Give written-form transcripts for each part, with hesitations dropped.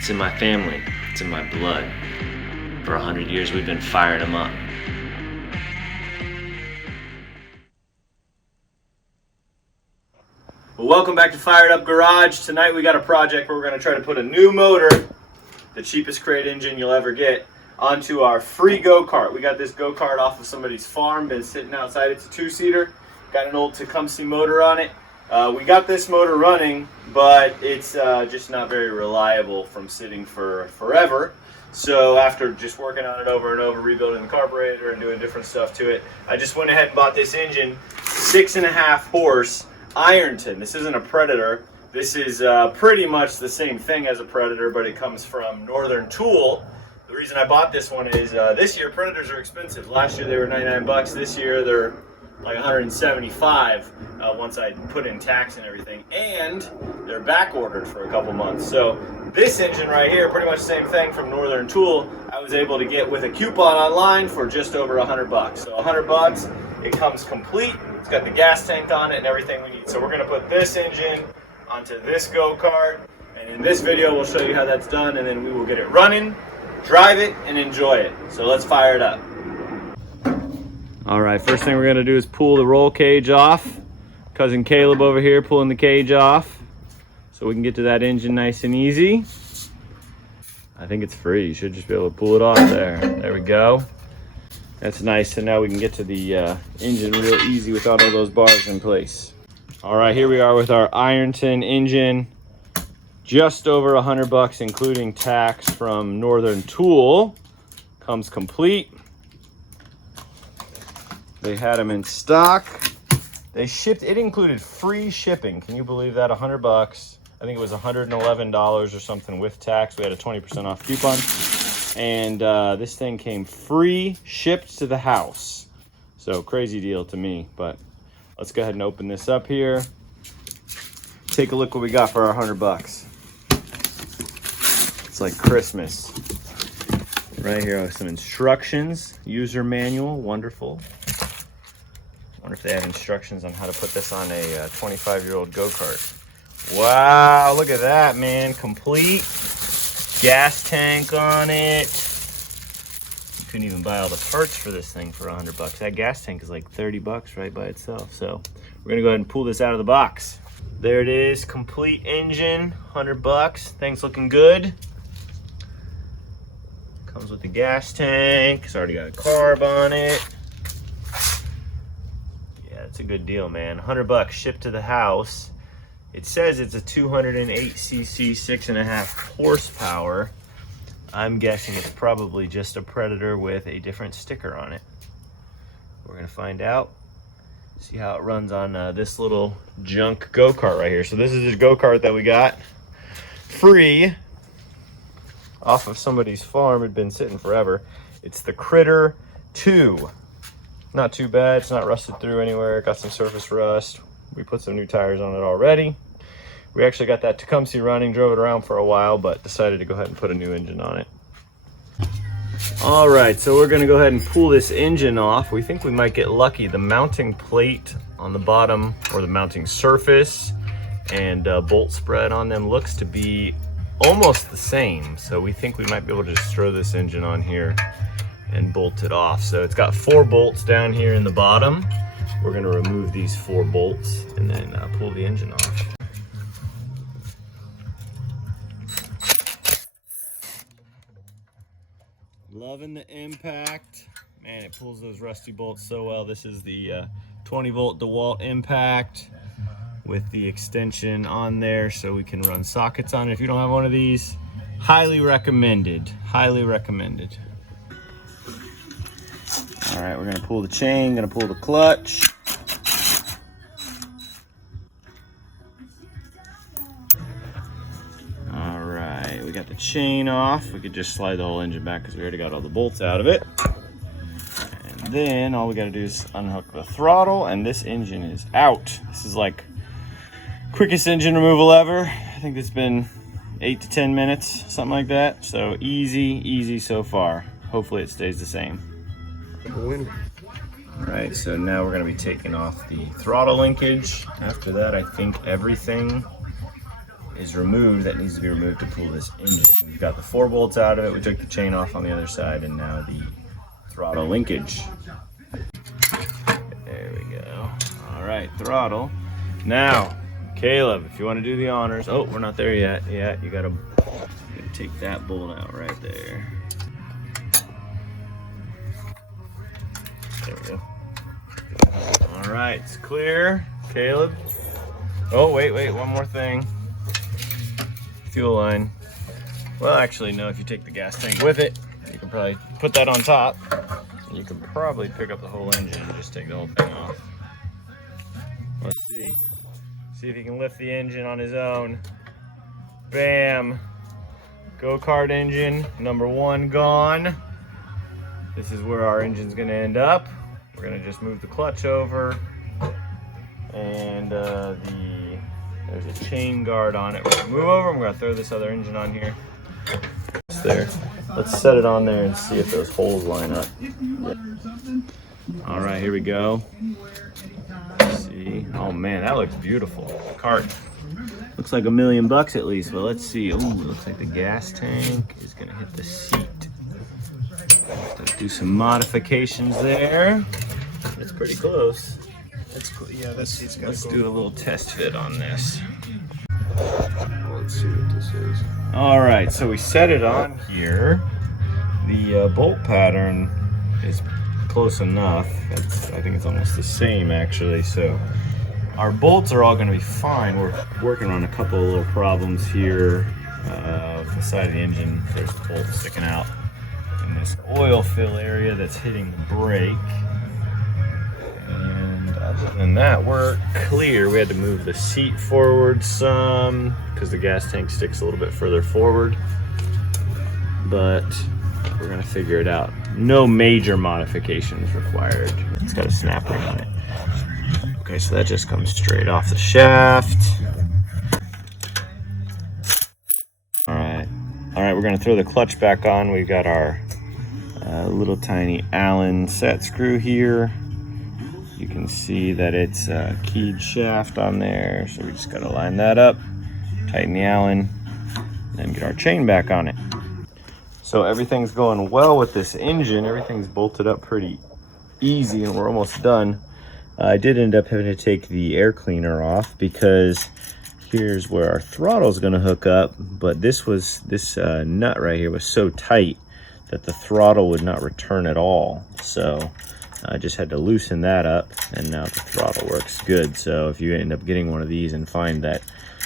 It's in my family. It's in my blood. For 100 years, we've been firing them up. Well, welcome back to Fired Up Garage. Tonight we got a project where we're going to try to put a new motor, the cheapest crate engine you'll ever get, onto our free go-kart. We got this go-kart off of somebody's farm, been sitting outside. It's a two-seater, got an old Tecumseh motor on it. We got this motor running, but it's just not very reliable from sitting for forever. So after just working on it over and over, rebuilding the carburetor and doing different stuff to it, I just went ahead and bought this engine, 6.5 horse Ironton. This isn't a Predator. This is pretty much the same thing as a Predator, but it comes from Northern Tool. The reason I bought this one is this year Predators are expensive. Last year they were 99 bucks. This year they're like 175 once I put in tax and everything, and they're back ordered for a couple months. So this engine right here, pretty much the same thing from Northern Tool, I was able to get with a coupon online for just over 100 bucks. So 100 bucks, it comes complete. It's got the gas tank on it and everything we need. So we're gonna put this engine onto this go-kart, and in this video we'll show you how that's done, and then we will get it running, drive it, and enjoy it. So let's fire it up. All right, first thing we're gonna do is pull the roll cage off. Cousin Caleb over here pulling the cage off so we can get to that engine nice and easy. I think it's free. You should just be able to pull it off there. There we go. That's nice. So now we can get to the engine real easy without all those bars in place. All right, here we are with our Ironton engine. Just over 100 bucks, including tax from Northern Tool. Comes complete. They had them in stock. They shipped, it included free shipping. Can you believe that? 100 bucks. I think it was $111 or something with tax. We had a 20% off coupon. And this thing came free, shipped to the house. So crazy deal to me, but let's go ahead and open this up here. Take a look what we got for our 100 bucks. It's like Christmas. Right here are some instructions, user manual, wonderful. Wonder if they have instructions on how to put this on a 25-year-old go-kart. Wow, look at that, man. Complete. Gas tank on it. You couldn't even buy all the parts for this thing for 100 bucks. That gas tank is like 30 bucks right by itself. So we're gonna go ahead and pull this out of the box. There it is, complete engine, 100 bucks. Thing's looking good. Comes with the gas tank. It's already got a carb on it. It's a good deal, man. 100 bucks shipped to the house. It says it's a 208cc, 6.5 horsepower. I'm guessing it's probably just a Predator with a different sticker on it. We're gonna find out. See how it runs on this little junk go-kart right here. So this is the go-kart that we got free off of somebody's farm. It'd been sitting forever. It's the Critter 2. Not too bad. It's not rusted through anywhere. Got some surface rust. We put some new tires on it already. We actually got that Tecumseh running, drove it around for a while, but decided to go ahead and put a new engine on it. All right, so we're gonna go ahead and pull this engine off. We think we might get lucky. The mounting plate on the bottom, or the mounting surface, and bolt spread on them looks to be almost the same. So we think we might be able to just throw this engine on here and bolt it off. So it's got 4 bolts down here in the bottom. We're gonna remove these 4 bolts and then pull the engine off. Loving the impact. Man, it pulls those rusty bolts so well. This is the 20 volt DeWalt impact with the extension on there so we can run sockets on it. If you don't have one of these, highly recommended, highly recommended. All right, we're gonna pull the chain, gonna pull the clutch. All right, we got the chain off. We could just slide the whole engine back because we already got all the bolts out of it. And then all we gotta do is unhook the throttle and this engine is out. This is like quickest engine removal ever. I think it's been 8 to 10 minutes, something like that. So easy so far. Hopefully it stays the same. All right, so now we're gonna be taking off the throttle linkage. After that, I think everything is removed that needs to be removed to pull this engine. We've got the 4 bolts out of it. We took the chain off on the other side, and now the throttle linkage. There we go. All right, throttle. Now, Caleb, if you want to do the honors. Oh, we're not there yet. Yeah, you gotta take that bolt out right there. There we go. All right, it's clear. Caleb. Oh, wait, one more thing. Fuel line. Well, actually, no, if you take the gas tank with it, you can probably put that on top. And you can probably pick up the whole engine and just take the whole thing off. Let's see. See if he can lift the engine on his own. Bam. Go-kart engine, number 1 gone. This is where our engine's gonna end up. We're gonna just move the clutch over. And there's a chain guard on it. We're gonna move over, we're gonna throw this other engine on here. It's there. Let's set it on there and see if those holes line up. All right, here we go. Let's see. Oh man, that looks beautiful. Cart. Looks like $1 million at least, but let's see. Oh, looks like the gas tank is gonna hit the seat. Let's do some modifications there. That's pretty close. That's cool. Yeah, that seat's got. Let's do a little test fit on this. Let's see what this is. All right, so we set it on here. The bolt pattern is close enough. I think it's almost the same actually. So our bolts are all going to be fine. We're working on a couple of little problems here. The side of the engine, there's the bolt sticking out in this oil fill area that's hitting the brake. And other than that, we're clear. We had to move the seat forward some because the gas tank sticks a little bit further forward. But we're gonna figure it out. No major modifications required. It's got a snap ring on it. Okay, so that just comes straight off the shaft. All right, we're gonna throw the clutch back on. We've got our little tiny Allen set screw here. You can see that it's a keyed shaft on there. So we just gotta line that up, tighten the Allen, and get our chain back on it. So everything's going well with this engine. Everything's bolted up pretty easy and we're almost done. I did end up having to take the air cleaner off because here's where our throttle is going to hook up, but this nut right here was so tight that the throttle would not return at all. So I just had to loosen that up and now the throttle works good. So if you end up getting one of these and find that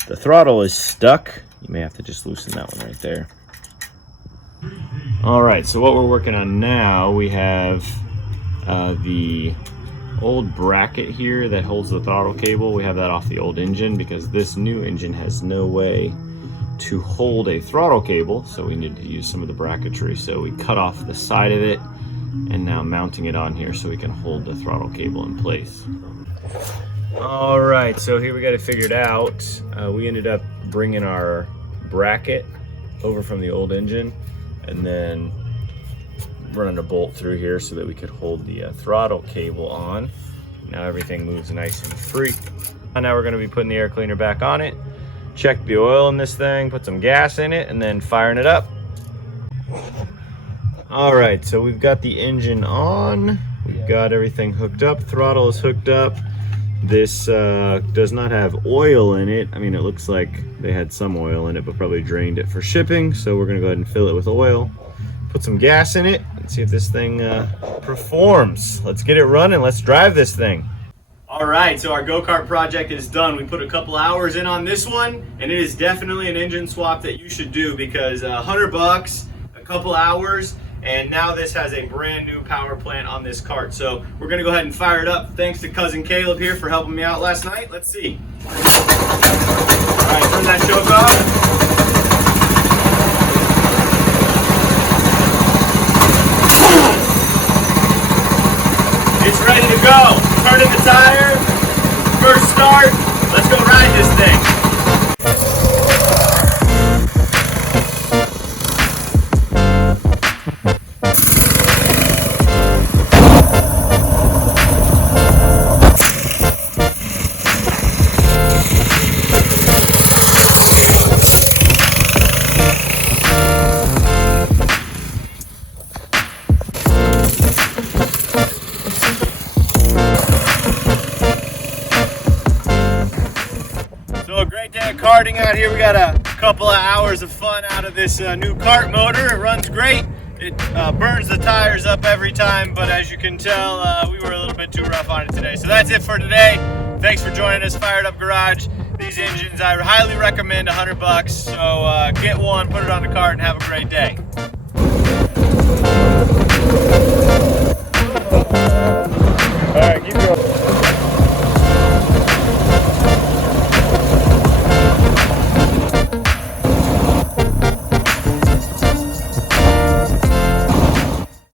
the throttle is stuck, you may have to just loosen that one right there. All right, so what we're working on now, we have the old bracket here that holds the throttle cable. We have that off the old engine because this new engine has no way to hold a throttle cable, so we need to use some of the bracketry. So we cut off the side of it and now mounting it on here so we can hold the throttle cable in place. All right, so here we got it figured out. We ended up bringing our bracket over from the old engine and then running a bolt through here so that we could hold the throttle cable on. Now everything moves nice and free. And now we're going to be putting the air cleaner back on it, check the oil in this thing, put some gas in it, and then firing it up. All right, so we've got the engine on, we've got everything hooked up, throttle is hooked up. This does not have oil in it. I mean, it looks like they had some oil in it, but probably drained it for shipping. So we're gonna go ahead and fill it with oil, put some gas in it, and see if this thing performs. Let's get it running, let's drive this thing. All right, so our go-kart project is done. We put a couple hours in on this one, and it is definitely an engine swap that you should do because $100, a couple hours, and now this has a brand new power plant on this cart. So we're gonna go ahead and fire it up. Thanks to cousin Caleb here for helping me out last night. Let's see. All right, turn that choke off. It's ready to go. Turning the tire, first start. Let's go ride this thing. Great day of karting out here. We got a couple of hours of fun out of this new kart motor. It runs great. It burns the tires up every time, but as you can tell, we were a little bit too rough on it today. So that's it for today. Thanks for joining us, Fired Up Garage. These engines, I highly recommend, $100. So get one, put it on the cart, and have a great day.